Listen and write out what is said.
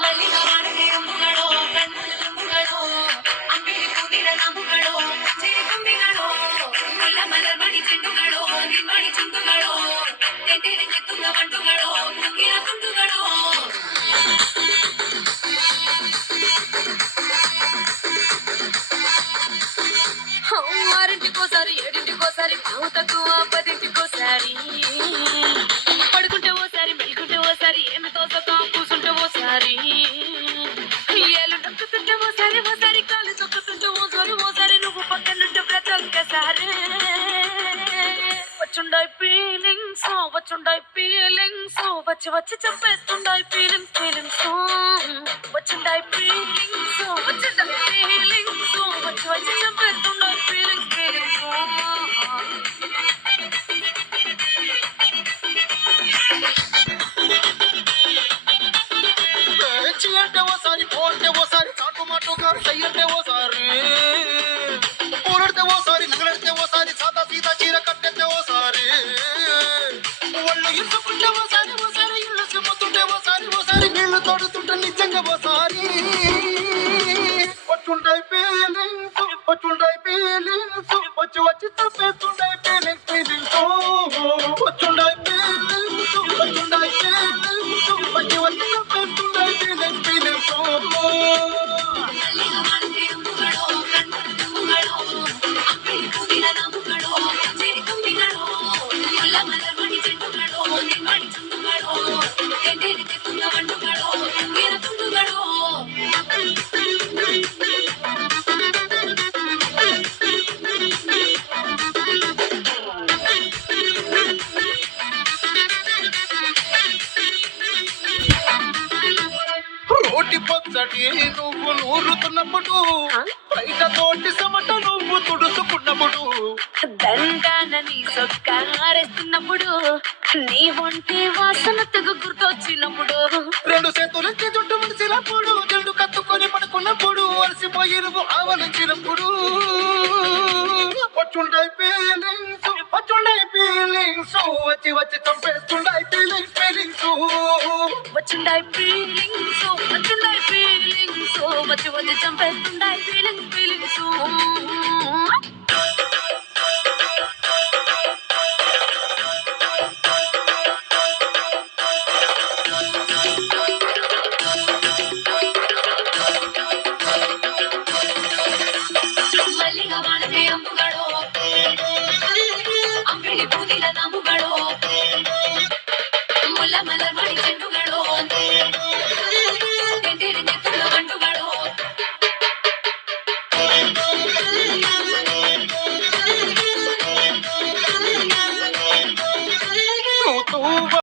ಮಲ್ಲಿಗ ಮಾಡದೆ ಅಂಬುಗಳೋ ಕಣ್ಣಲ್ಲಿ ತುಂಬುಗಳೋ ಅಂಬಿಳಿ ಕೂದಿನ ನಾಮುಗಳೋ ಚಿರಿ ತುಂಬಿಗಳೋ ಮುಲ್ಲ ಮಲರ್ಮಣಿ ಚೆಂಡುಗಳೋ ನಿಮ್ಮಣಿ ಚುಂಡುಗಳೋ ತೆಂಟೆರೆಂಗೆ ತುಂಗ ಬಂಡುಗಳೋ ತುಂಗಿನ ತುಂಡುಗಳೋ ఆరింటికోసారి ఏడింటికోసారి పావు తక్కువ పదింటికోసారి పడుకుంటే ఓసారి మెలుకుంటే ఓసారి ఏమి తోసక కూసుంటే ఓసారి ఏళ్ళు నొక్కుతుంటే ఓసారి ఓసారి కాలు తొక్కుతుంటే ఓసారి ఓసారి నువ్వు పక్కనుంటే ప్రతి ఒక్కసారి వచ్చుండాయి ఫీలింగ్స్ వచ్చి వచ్చి చంపేస్తుండాయి ఫీలింగ్స్ వచ్చుండాయి ఫీలింగ్స్ వచ్చి వచ్చి చంపేస్తుండాయి ఫీలింగ్స్ చి అంటే ఓసారి పో అంటే ఓసారి చాటు మాటుగా సై అంటే ఓసారి ఊరడితే ఓసారి నగలడితే ఓసారి సాదా సీదా చీర కట్టెత్తే ఓసారి ఒళ్ళు ఇసుకుంటే ఓసారి ఓసారి ఇల్లు సిమ్ముతుంటే ఓసారి ఓసారి నీళ్లు తోడుతుంటే నిజంగా ఓసారి వచ్చుంటాయి ఫీలింగ్స్ వచ్చి వచ్చి తప్పేస్తుంటాయి ఫీలింగ్స్ వచ్చుంటాయి ఫీలింగ్స్ వచ్చి వచ్చి తప్పేస్తుంటాయి ఫీలింగ్స్ ಮಲ್ಲಿಗ ಮಾಡದೆ ಅಂಬುಗಳೋ ಕಣ್ಣಲ್ಲಿ ತುಂಬುಗಳೋ ಅಂಬಿಳಿ ಕೂದಿನ ನಾಮುಗಳೋ ಚಿರಿ ತುಂಬಿಗಳೋ ಮುಲ್ಲ ಮಲರ್ಮಣಿ ಚೆಂಡುಗಳೋ ನಿಮ್ಮಣಿ ಚುಂಡುಗಳೋ ತೆಂಟೆರೆಂಗೆ ತುಂಗ ಬಂಡುಗಳೋ ತುಂಗಿನ ತುಂಡುಗಳೋ రోటి పచ్చడి నువ్వు నూరుతున్నప్పుడు బయట తోటి సమట నువ్వు తుడుచుకున్నప్పుడు దండానని సొక్కారేస్తున్నప్పుడు నీ ఒంటి వాసన తెగ గుర్తొచ్చినప్పుడు రెండు చేతులెత్తి జుట్టు ముడిసినప్పుడు జల్లు కత్తుకొని పడుకున్నప్పుడు అలసిపోయి నువ్వు ఆవలించినప్పుడు వచ్చుంటాయి ఫీలింగ్స్ వచ్చి వచ్చి చంపేస్తుంటాయి ఫీలింగ్స్ వచ్చుండాయి ఫీలింగ్స్ వచ్చి వచ్చి చంపేస్తుండాయి ఫీలింగ్స్ ಮಲ್ಲಿಗ ಮಾಡದೆ ಅಂಬುಗಳೋ ಅಂಬಿಳಿ ಕೂದಿನ ನಾಮುಗಳೋ ಮುಲ್ಲ ಮಲರ್ಮಣಿ ಚೆಂಡು